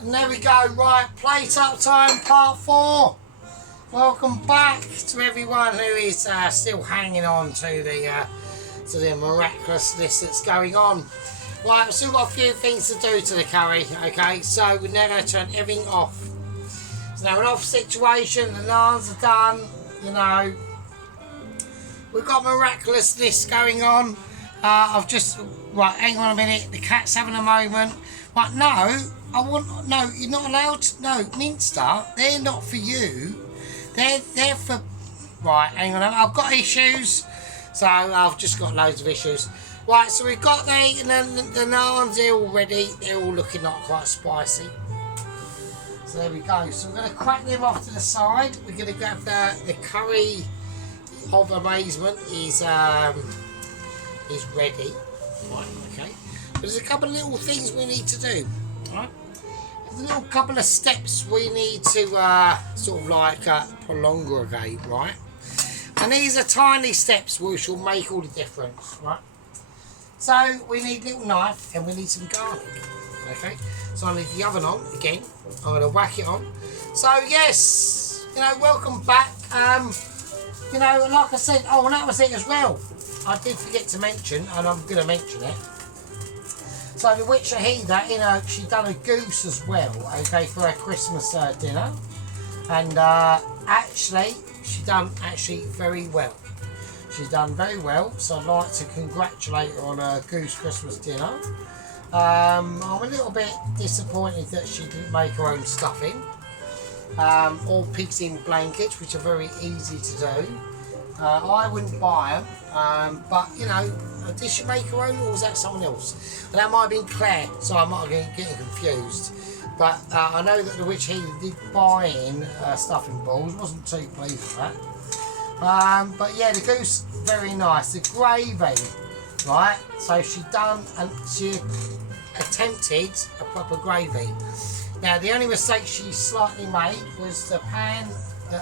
And there we go, right, plate up time part 4. Welcome back to everyone who is still hanging on to the miraculousness that's going on. Right, we've still got a few things to do to the curry, okay, so we're now going to turn everything off. So now an off situation, the naans are done, you know, we've got miraculousness going on. Right, hang on a minute, the cat's having a moment. Right, no, you're not allowed to, no, Minster, they're not for you. They're for, right, hang on, I've got issues. So I've just got loads of issues. Right, so we've got the naans here already. They're all looking like quite spicy. So there we go. So we're going to crack them off to the side. We're going to grab the curry of amazement is ready. Right, okay. But there's a couple of little things we need to do. Right. There's a little couple of steps we need to sort of like prolongate, right? And these are tiny steps which will make all the difference, right? So we need a little knife and we need some garlic, okay? So I need the oven on again. I'm going to whack it on. So yes, you know, welcome back. You know, like I said, oh, and that was it as well. I did forget to mention, and I'm going to mention it. So the witch Ahida, you know, she done a goose as well, okay, for her Christmas dinner. And actually, she done very well. She's done very well, so I'd like to congratulate her on her goose Christmas dinner. I'm a little bit disappointed that she didn't make her own stuffing. All pigs in blankets, which are very easy to do. I wouldn't buy them, but you know, did she make her own or was that someone else? And that might have been Claire, so I might have getting confused. But I know that the witch he did buy in stuffing balls, wasn't too pleased with that. But yeah, the goose, very nice. The gravy, right? So she attempted a proper gravy. Now the only mistake she slightly made was the pan,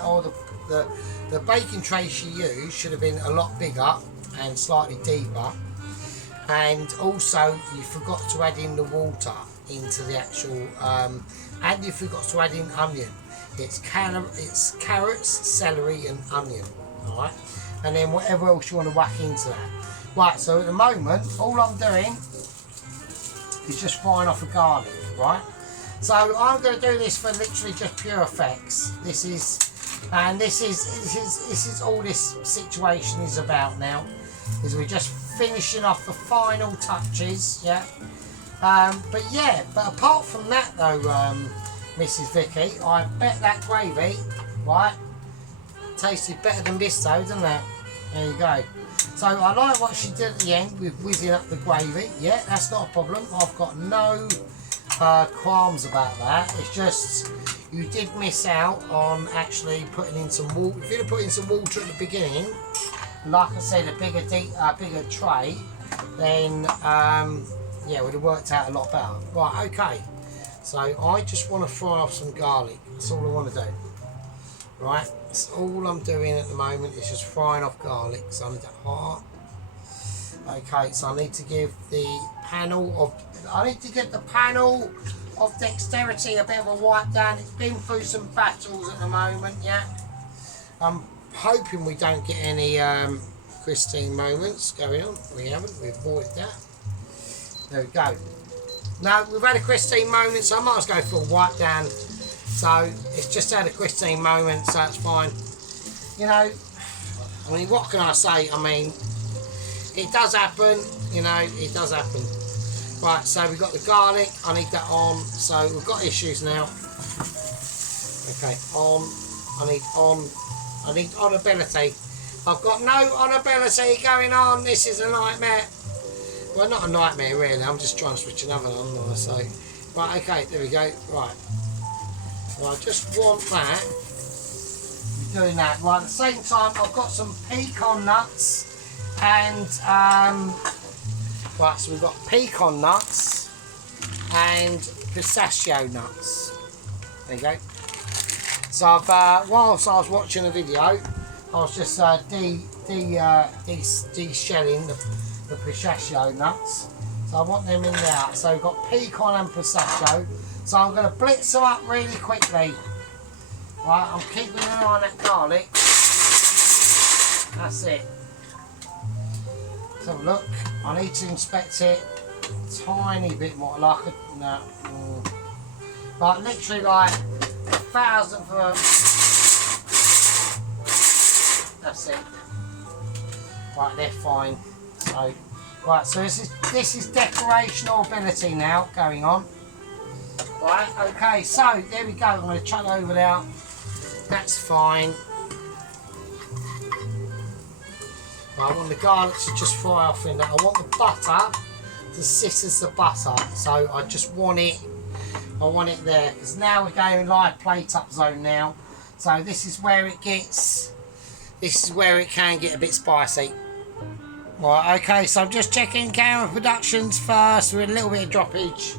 or the baking tray she used should have been a lot bigger and slightly deeper. And also you forgot to add in the water into the actual, and you forgot to add in onion. It's carrots, celery and onion, alright? And then whatever else you want to whack into that. Right, so at the moment, all I'm doing is just frying off the garlic, right? So I'm going to do this for literally just pure effects. This is all this situation is about now. Is we're just finishing off the final touches, yeah. But apart from that though, Mrs. Vicky, I bet that gravy, right, tasted better than this though, didn't it? There you go. So I like what she did at the end with whizzing up the gravy. Yeah, that's not a problem. I've got no qualms about that. It's just you did miss out on actually putting in some water. If you'd have put in some water at the beginning, like I said, a bigger tray, then yeah, it would have worked out a lot better. Right, okay. So I just want to fry off some garlic. That's all I want to do. Right, that's all I'm doing at the moment is just frying off garlic. So I need that hot. Okay, so I need to give the panel of dexterity a bit of a wipe down. It's been through some battles at the moment, yeah. I'm hoping we don't get any Christine moments going on. We haven't, we've avoided that. There we go. No, we've had a Christine moment, so I might as well go for a wipe down. So it's just had a Christine moment, so it's fine. You know, I mean, what can I say? I mean, it does happen, you know, it does happen. Right, so we've got the garlic, I need that on, so we've got issues now. Okay, I need honourability. I've got no honourability going on, this is a nightmare. Well, not a nightmare really, I'm just trying to switch another on, so. Right, okay, there we go, right. Well, I just want that, we're doing that. Right, at the same time, I've got some pecan nuts and, right, so we've got pecan nuts and pistachio nuts. There you go. So I've, whilst I was watching the video, I was just de-shelling the pistachio nuts. So I want them in there. So we've got pecan and pistachio. So I'm going to blitz them up really quickly. Right, I'm keeping an eye on that garlic. That's it. So look, I need to inspect it a tiny bit more. Like a, no, like literally like 1,000th of a. That's it. Right, they're fine. So, right, so this is decorational ability now going on. Right, okay, so there we go. I'm going to chuck over there. That's fine. I want the garlic to just fry off in that. I want the butter to sit as the butter. So I just want it, I want it there. Because now we're going live plate up zone now. So this is where it gets, this is where it can get a bit spicy. Right, okay, so I'm just checking camera productions first with a little bit of droppage.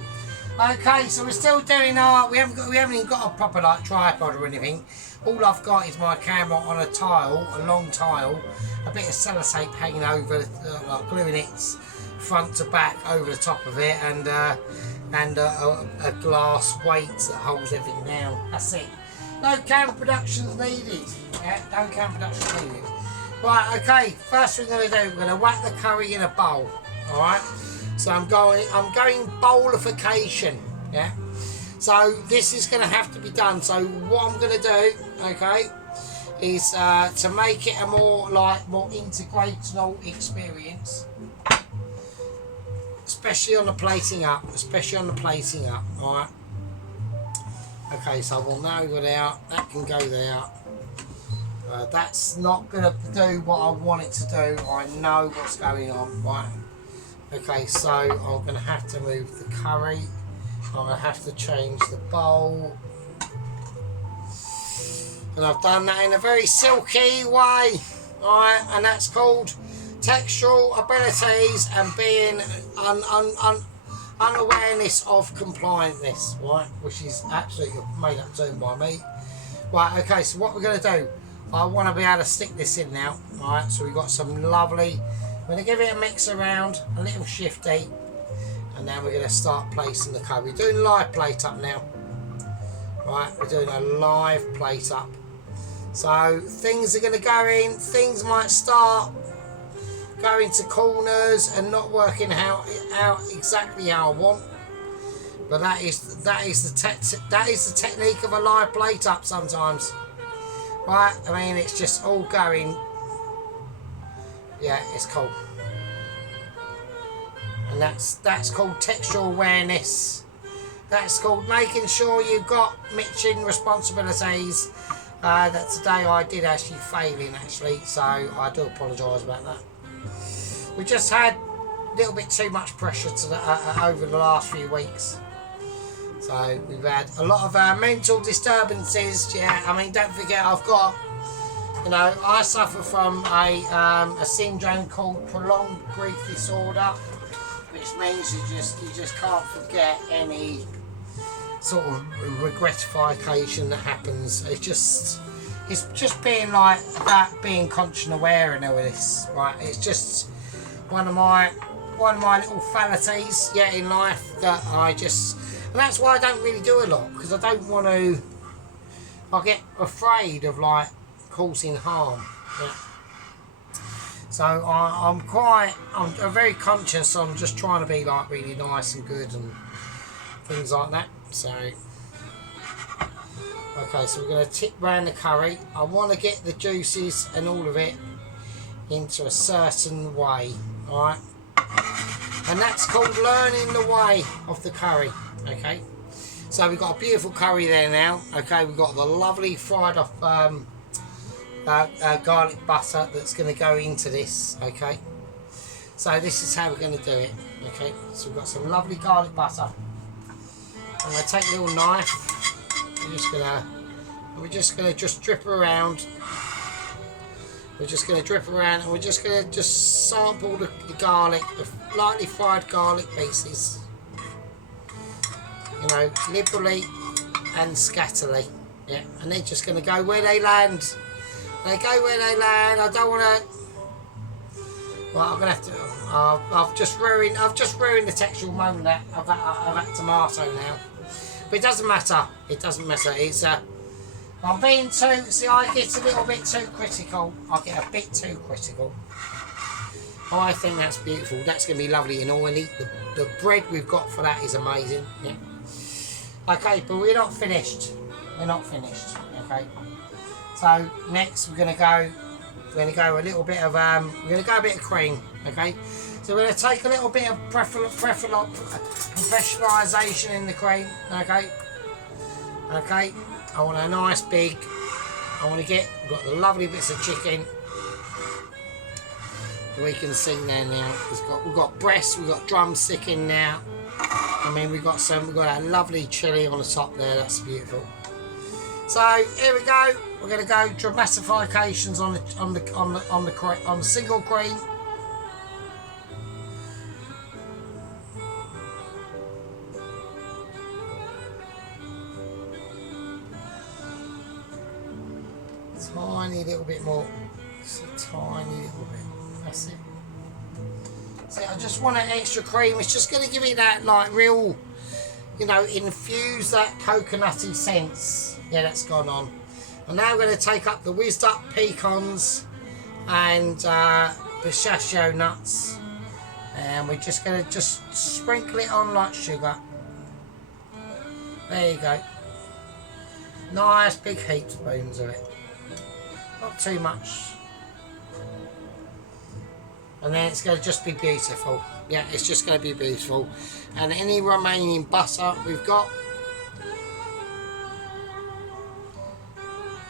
Okay, so we're still doing our, we haven't even got a proper like tripod or anything. All I've got is my camera on a tile, a long tile, a bit of sellotape hanging over, like gluing it front to back over the top of it, and a glass weight that holds everything down. That's it. No camera productions needed. Yeah, no camera productions needed. Right, okay. First thing we're going to do, we're going to whack the curry in a bowl. All right. So I'm going bowlification. Yeah. So this is going to have to be done. So what I'm going to do, okay, is to make it a more integrational experience, especially on the plating up. All right. Okay, so we'll now go there. That can go there. That's not going to do what I want it to do. I know what's going on, right? Okay, so I'm going to have to move the curry. I'm going to have to change the bowl. And I've done that in a very silky way. Alright, and that's called textural abilities and being unawareness of compliantness, right? Which is absolutely made up term by me. Right, okay, so what we're going to do, I want to be able to stick this in now. Alright, so we've got some lovely, I'm going to give it a mix around, a little shifty. And now we're going to start placing the curry. We're doing live plate up now. Right, we're doing a live plate up. So things are going to go in, things might start going to corners and not working out exactly how I want. But that is the technique of a live plate up sometimes. Right, I mean it's just all going. Yeah, it's cool. And that's called textual awareness. That's called making sure you've got mixing responsibilities. That today I did actually fail in actually, so I do apologise about that. We just had a little bit too much pressure to over the last few weeks. So we've had a lot of mental disturbances. Yeah, I mean don't forget I've got, you know, I suffer from a syndrome called prolonged grief disorder. Which means you just can't forget any sort of regretification that happens. It's just being like about being conscious and aware and all this, right? It's just one of my little fallacies, yeah, in life that and that's why I don't really do a lot, because I don't want to. I get afraid of like causing harm. Yeah. So I'm very conscious. I'm just trying to be like really nice and good and things like that. So okay, so we're going to tip round the curry. I want to get the juices and all of it into a certain way, all right? And that's called learning the way of the curry. Okay, so we've got a beautiful curry there now. Okay, we've got the lovely fried off garlic butter that's going to go into this. Okay, so this is how we're going to do it. Okay, so we've got some lovely garlic butter. I'm going to take a little knife. We're just going to drip around. We're just going to drip around, and we're just going to just sample the garlic, the lightly fried garlic pieces. You know, liberally and scatterly. Yeah, and they're just going to go where they land. They go where they land. I don't want to. Well, I'm gonna have to. I've just ruined the textural moment of that tomato now. But it doesn't matter. It doesn't matter. It's I'm being too. See, I get a little bit too critical. I get a bit too critical. I think that's beautiful. That's going to be lovely and oily. The bread we've got for that is amazing. Yeah. Okay, but we're not finished. We're not finished. Okay. So next we're going to go. We're going to go a little bit of We're going to go a bit of cream. Okay. So we're going to take a little bit of professionalisation in the cream. Okay. Okay. I want a nice big. I want to get. We've got the lovely bits of chicken. We can see there now. We've got breast, we've got drumstick in now. I mean, we've got that lovely chili on the top there. That's beautiful. So here we go. We're going to go dramatifications on the single cream. Tiny little bit more. Just a tiny little bit. That's it. See, I just want an extra cream. It's just going to give it that, like, real, you know, infuse that coconutty sense. Yeah, that's gone on. And now we're going to take up the whizzed up pecans and pistachio nuts. And we're just going to sprinkle it on like sugar. There you go. Nice big heap spoons of it. Not too much. And then it's going to just be beautiful. Yeah, it's just going to be beautiful. And any remaining butter we've got,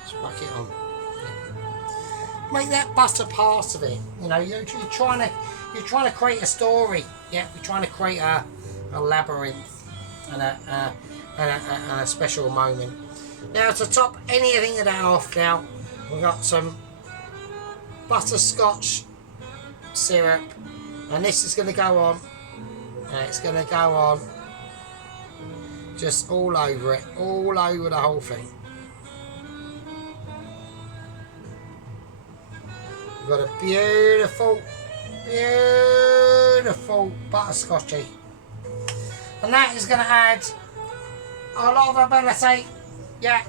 just whack it on. Yeah. Make that butter part of it. You know, you're trying to create a story. Yeah, you're trying to create a labyrinth and a special moment. Now to top anything of that off, now we've got some butterscotch syrup, and this is going to go on, and it's going to go on just all over it, all over the whole thing. We've got a beautiful butterscotchy, and that is going to add a lot of ability. Yeah,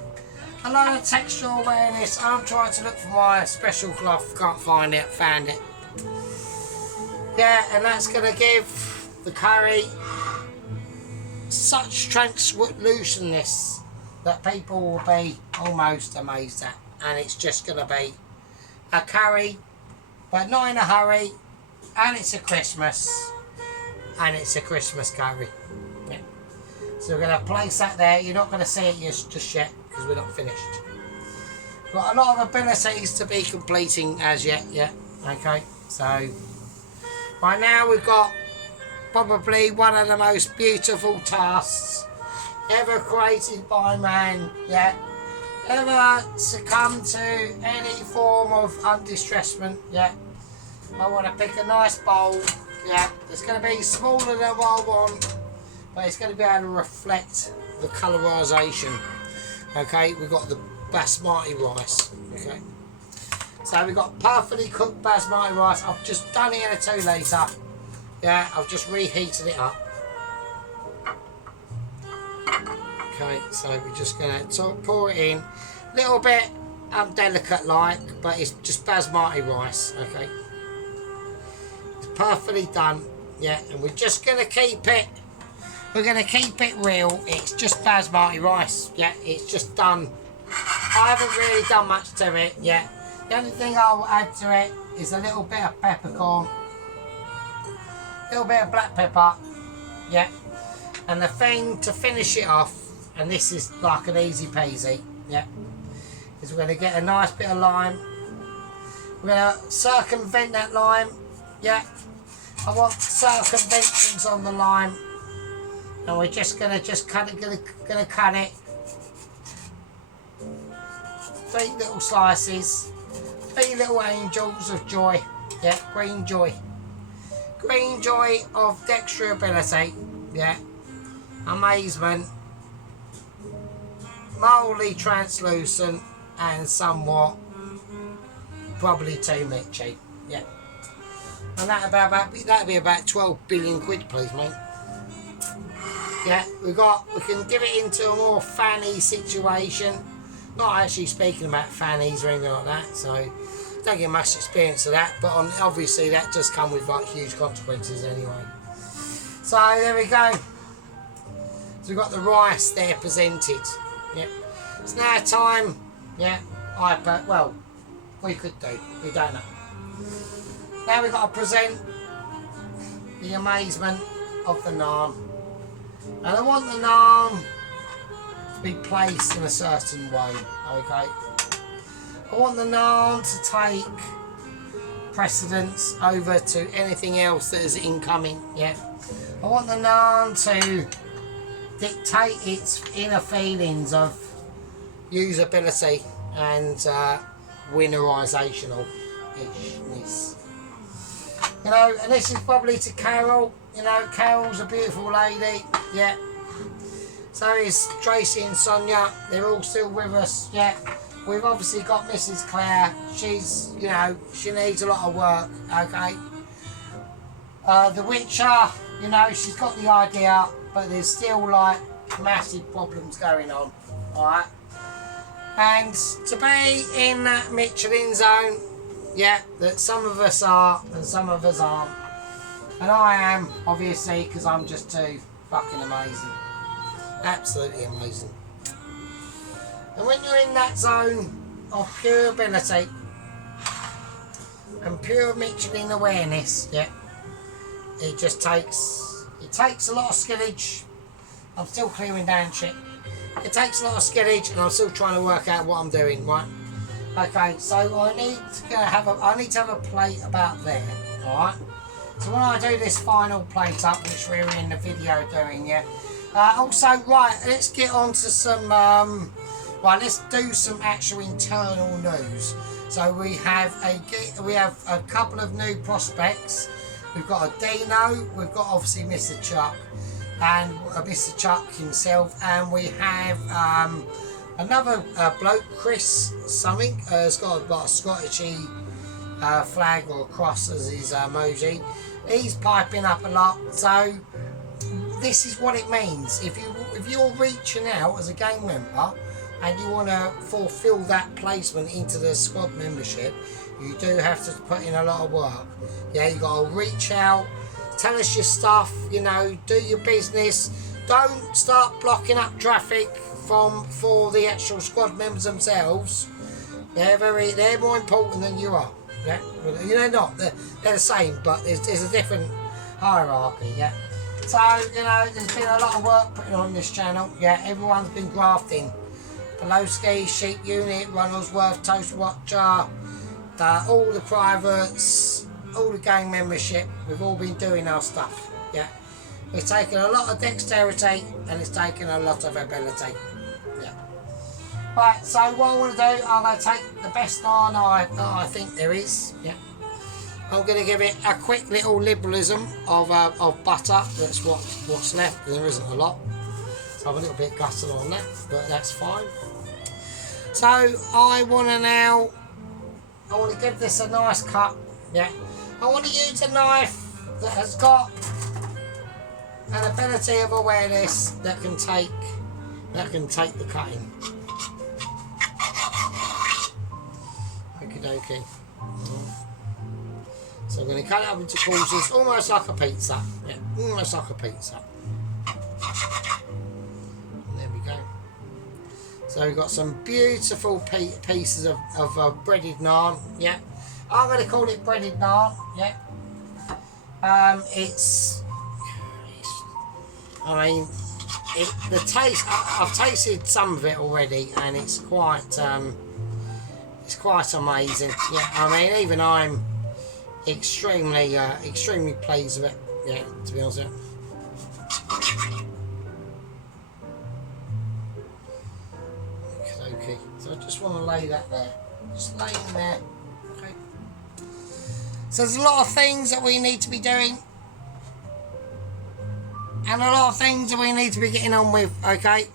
a lot of textural awareness. I'm trying to look for my special cloth, can't find it, found it. Yeah, and that's going to give the curry such translucentness that people will be almost amazed at. And it's just going to be a curry, but not in a hurry. And it's a Christmas. And it's a Christmas curry. Yeah. So we're going to place that there. You're not going to see it just yet because we're not finished. Got a lot of abilities to be completing as yet. Yeah. Okay. So by now we've got probably one of the most beautiful tasks ever created by man. Yeah. Ever succumb to any form of undistressment. Yeah. I want to pick a nice bowl. Yeah. It's going to be smaller than what I want, but it's going to be able to reflect the colorisation. Okay. We've got the Basmati rice. Okay. So we've got perfectly cooked Basmati rice. I've just done it in a 2 litre. Yeah, I've just reheated it up. Okay, so we're just going to pour it in. A little bit delicate like, but it's just Basmati rice. Okay. It's perfectly done. Yeah, and we're just going to keep it. We're going to keep it real. It's just Basmati rice. Yeah, it's just done. I haven't really done much to it yet. The only thing I'll add to it is a little bit of peppercorn, a little bit of black pepper, yeah. And the thing to finish it off, and this is like an easy peasy, yeah, is we're going to get a nice bit of lime. We're going to circumvent that lime, yeah. I want circumventions on the lime, and we're just going to cut it, going to cut it. 3 little slices. 3 little angels of joy. Yeah, green joy. Green joy of dexterability. Yeah. Amazement. Mildly translucent and somewhat probably too mitchy. Yeah. And that'd be about 12 billion quid, please, mate. Yeah, we can give it into a more fanny situation. Not actually speaking about fannies or anything like that, so don't get much experience of that, but obviously that does come with like huge consequences anyway. So there we go. So we've got the rice there presented. Yep. It's now time, yeah, well, we could do, we don't know. Now we've got to present the amazement of the naan. And I want the naan to be placed in a certain way, okay? I want the naan to take precedence over to anything else that is incoming, yeah? I want the naan to dictate its inner feelings of usability and winnerisation-ishness. You know, and this is probably to Carol. You know, Carol's a beautiful lady, yeah. So is Tracy and Sonia. They're all still with us, yeah. We've obviously got Mrs. Claire. She's, you know, she needs a lot of work, okay. The Witcher, you know, she's got the idea, but there's still like massive problems going on, alright. And to be in that Michelin zone, yeah, that some of us are and some of us aren't. And I am, obviously, because I'm just too fucking amazing. Absolutely amazing. And when you're in that zone of pure ability and pure Michelin awareness, yeah, it takes a lot of skillage. I'm still clearing down shit. It takes a lot of skillage and I'm still trying to work out what I'm doing, right? Okay, so I need to have a plate about there, alright? So when I do this final plate up, which we're in the video doing, yeah. Also, right, let's get on to some, let's do some actual internal news. So we have a couple of new prospects. We've got a Dino, we've got obviously Mr. Chuck, and Mr. Chuck himself, and we have another bloke, Chris something, has got a Scottishy flag or a cross as his emoji. He's piping up a lot, so this is what it means. If you're reaching out as a gang member and you want to fulfil that placement into the squad membership, you do have to put in a lot of work. Yeah, you got to reach out, tell us your stuff, you know, do your business. Don't start blocking up traffic for the actual squad members themselves. They're more important than you are. Yeah, you know, they're the same, but there's a different hierarchy. Yeah. So you know, there's been a lot of work put on this channel. Yeah, everyone's been grafting. Poloski, Sheep Unit, Runnelsworth, Toast Watcher, all the privates, all the gang membership. We've all been doing our stuff. Yeah. It's taken a lot of dexterity and it's taken a lot of ability. Yeah. Right, so what I want to do, I'm going to take the best naan I think there is. Yeah. I'm going to give it a quick little liberalism of butter. That's what's left. There isn't a lot. So I'm a little bit gutted on that, but that's fine. So I want to give this a nice cut. Yeah. I want to use a knife that has got an ability of awareness that can take the cutting. Okie dokie. So I'm going to cut it up into quarters, almost like a pizza. Yeah, almost like a pizza. And there we go. So we've got some beautiful pieces of breaded naan. Yeah, I'm going to call it breaded naan. Yeah. The taste. I've tasted some of it already, and it's quite amazing. Yeah, I mean, even I'm extremely pleased with it. Yeah, to be honest with you. Okay, so I just want to lay that there. Just lay it there. Okay. So there's a lot of things that we need to be doing. And a lot of things that we need to be getting on with, okay?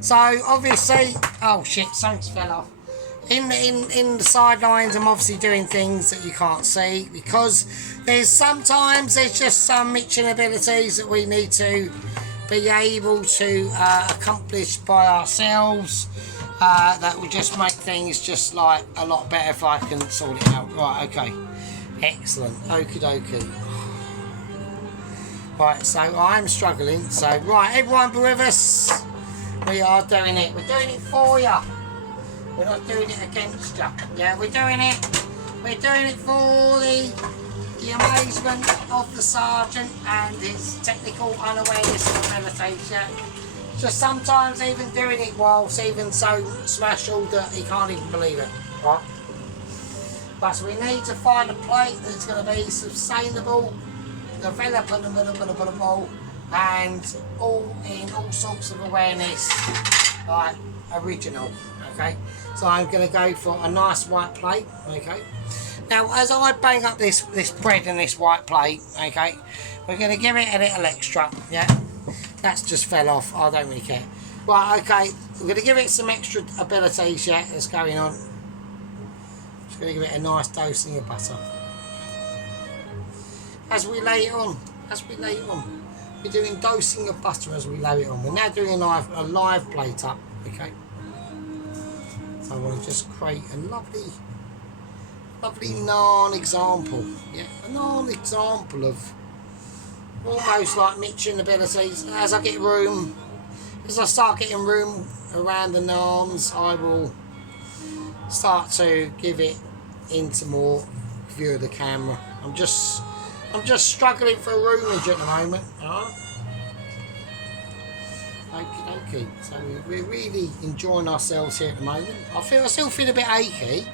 So obviously, oh shit, something's fell off. In the sidelines, I'm obviously doing things that you can't see because there's just some Michelin abilities that we need to be able to accomplish by ourselves. That will just make things just like a lot better if I can sort it out. Right, okay. Excellent. Okie dokie. Right, so I'm struggling. So, right, everyone be with us. We are doing it. We're doing it for you. We're not doing it against you. Yeah, we're doing it. We're doing it for the amazement of the sergeant and his technical unawareness of meditation. Just sometimes even doing it whilst even so smashed that he can't even believe it. Right? But so we need to find a plate that's going to be sustainable, developable, and all in all sorts of awareness, like original. Okay, so I'm going to go for a nice white plate. Okay, now as I bang up this bread in this white plate, okay, we're going to give it a little extra. Yeah, that's just fell off. I don't really care. Right, okay, we're going to give it some extra abilities. Yeah, that's going on. Just going to give it a nice dosing of butter as we lay it on. We're doing dosing of butter as we lay it on. We're now doing a live plate up. Okay. So I want to just create a lovely naan example. Yeah, a naan example of almost like mixing abilities. As I get room, as I start getting room around the naans, I will start to give it into more view of the camera. I'm just struggling for roomage at the moment. Okay, so we're really enjoying ourselves here at the moment. I still feel a bit achy.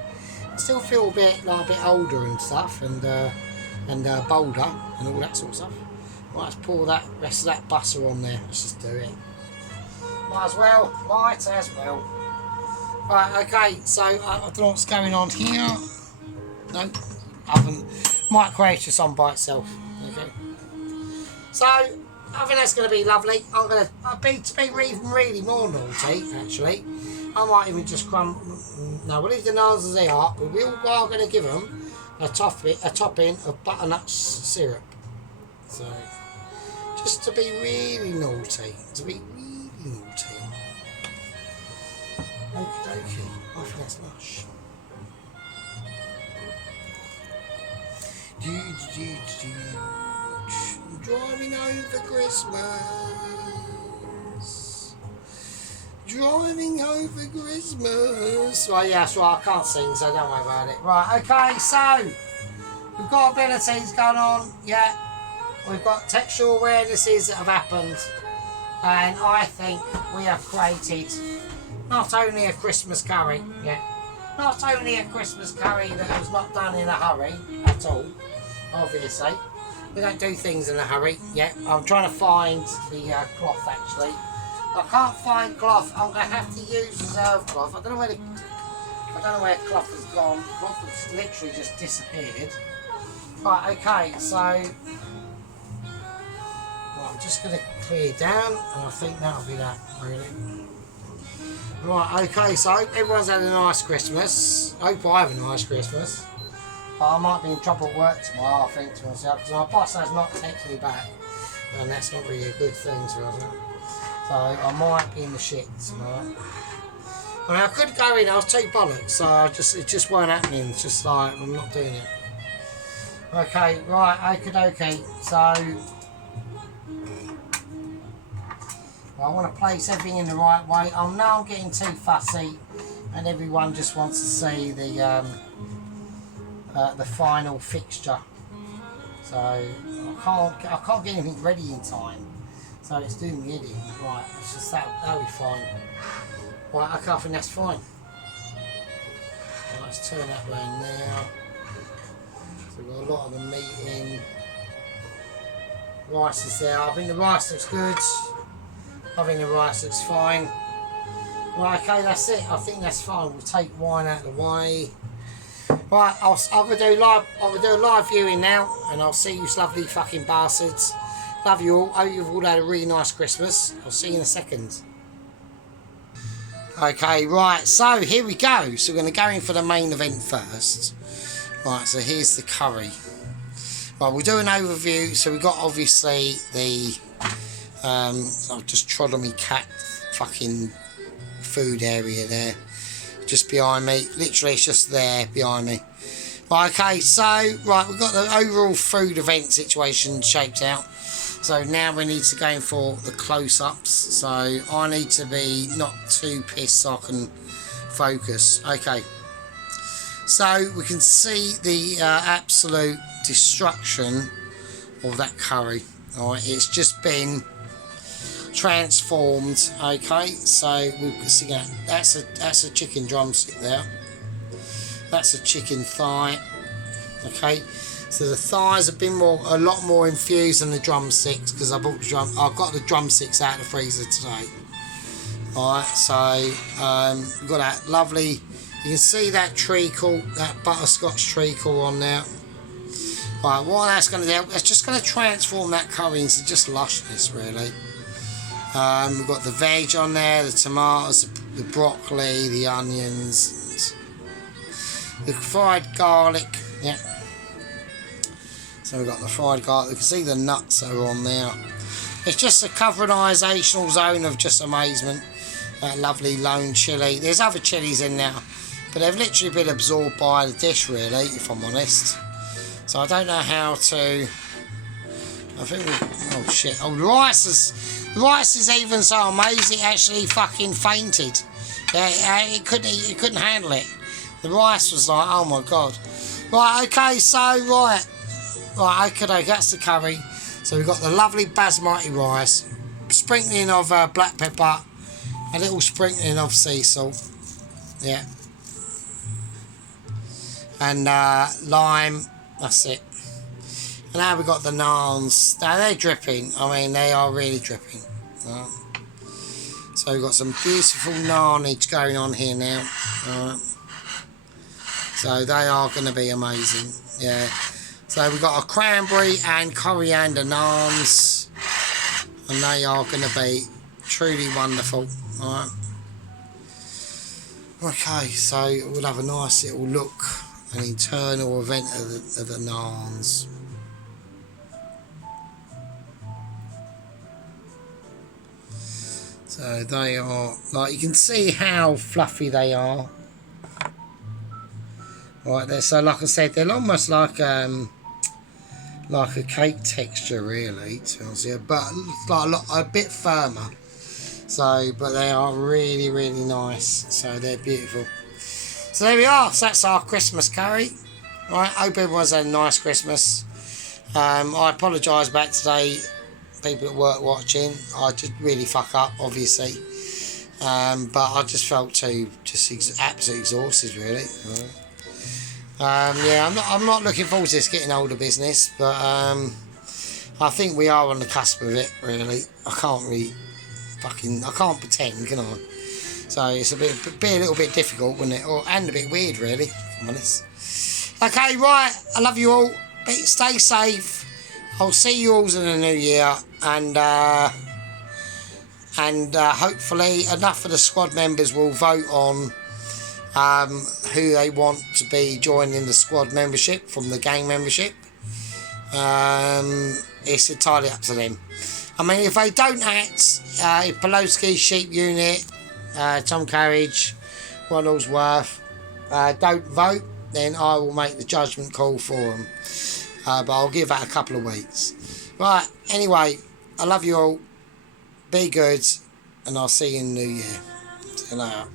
I still feel a bit older and stuff, and bolder and all that sort of stuff. Let's pour that rest of that butter on there. Let's just do it. Might as well. Right, okay. So I don't know what's going on here. No, oven. Microwave on by itself. Okay. So I think that's going to be lovely. I'm going to be even really more naughty, actually. I might even just no, we'll leave the naans as they are, but we are going to give them a topping of butternut syrup. So, just to be really naughty. Okay. I think that's lush. Driving over Christmas. Right, yeah, that's right. I can't sing, so don't worry about it. Right, okay, so we've got abilities going on. Yeah, we've got textual awarenesses that have happened, and I think we have created not only a Christmas curry, not only a Christmas curry that was not done in a hurry at all. Obviously, we don't do things in a hurry. Yeah, I'm trying to find the cloth actually. I can't find cloth. I'm going to have to use reserve cloth. I don't know where cloth has gone. Cloth has literally just disappeared. Right, okay, so I'm just going to clear down, and I think that'll be that really. Right, okay, so I hope everyone's had a nice Christmas. I hope I have a nice Christmas. But I might be in trouble at work tomorrow, I think to myself, because my boss has not texted me back, and that's not really a good thing to us. So I might be in the shit tomorrow. I mean, I could go in, I was too bollocks, so it just weren't happening. It's just like, I'm not doing it. Okay, right, okay. So I want to place everything in the right way. I'm getting too fussy, and everyone just wants to see the final fixture. So I can't get anything ready in time. So it's doing the editing. Right, it's just that'll be fine. Right, okay, I think that's fine. Right, let's turn that round now. So we've got a lot of the meat in. Rice is there. I think the rice looks good. I think the rice looks fine. Right, okay, that's it. I think that's fine. We'll take wine out of the way. Right, I'm gonna do a live viewing now, and I'll see you lovely fucking bastards. Love you all. Hope you've all had a really nice Christmas. I'll see you in a second. Okay, right, so here we go. So we're going to go in for the main event first. Right, so here's the curry. Right, we'll do an overview. So we've got obviously the I've just trod on my cat fucking food area there, just behind me. Literally, it's just there behind me. Right, okay, so right, we've got the overall food event situation shaped out. So now we need to go in for the close-ups. So I need to be not too pissed so I can focus. Okay. So we can see the absolute destruction of that curry. Alright, it's just been transformed. Okay, so we can see that that's a chicken drumstick there. That's a chicken thigh. Okay, so the thighs have been a lot more infused than the drumsticks because I got the drumsticks out of the freezer today. Alright, so we've got that lovely. You can see that treacle, that butterscotch treacle on there. Right, what that's going to do, it's just going to transform that curry into just lushness, really. We've got the veg on there, the tomatoes, the broccoli, the onions, the fried garlic. Yeah. So we've got the fried garlic. You can see the nuts that are on there. It's just a coverisational zone of just amazement. That lovely lone chilli. There's other chilies in there, but they've literally been absorbed by the dish, really, if I'm honest. So I don't know how to. I think. Oh shit! Oh, the rice is even so amazing. It actually fucking fainted. Yeah, it couldn't handle it. The rice was like, oh my god. Right. Okay. So right. Okay. That's the curry. So we've got the lovely basmati rice, sprinkling of black pepper, a little sprinkling of sea salt. Yeah. And lime. That's it. And now we've got the naans. Now they're dripping. I mean, they are really dripping. Right. So we've got some beautiful naanage going on here now. Right. So they are going to be amazing. Yeah. So we've got a cranberry and coriander naans. And they are going to be truly wonderful. Right. Okay, so we'll have a nice little look. An internal event of the naans. So they are, like, you can see how fluffy they are. Right there, so like I said, they're almost like a cake texture, really, to be honest with you, but like a bit firmer. So, but they are really, really nice. So they're beautiful. So there we are. So that's our Christmas curry. Right, hope everyone's had a nice Christmas. I apologise about today, people at work watching. I did really fuck up, obviously. But I just felt absolutely exhausted, really. Yeah, I'm not looking forward to this getting older business, but I think we are on the cusp of it, really. I can't pretend, can I? So it's a little bit difficult, wouldn't it? And a bit weird, really, if I'm honest. Okay, right. I love you all. Stay safe. I'll see you all in the new year, and hopefully enough of the squad members will vote on who they want to be joining the squad membership from the gang membership. It's entirely up to them. I mean, if they don't act, if Pelowski, Sheep Unit, Tom Carriage, Ronaldsworth don't vote, then I will make the judgment call for them. But I'll give that a couple of weeks. Right, anyway, I love you all. Be good, and I'll see you in the new year. See you later.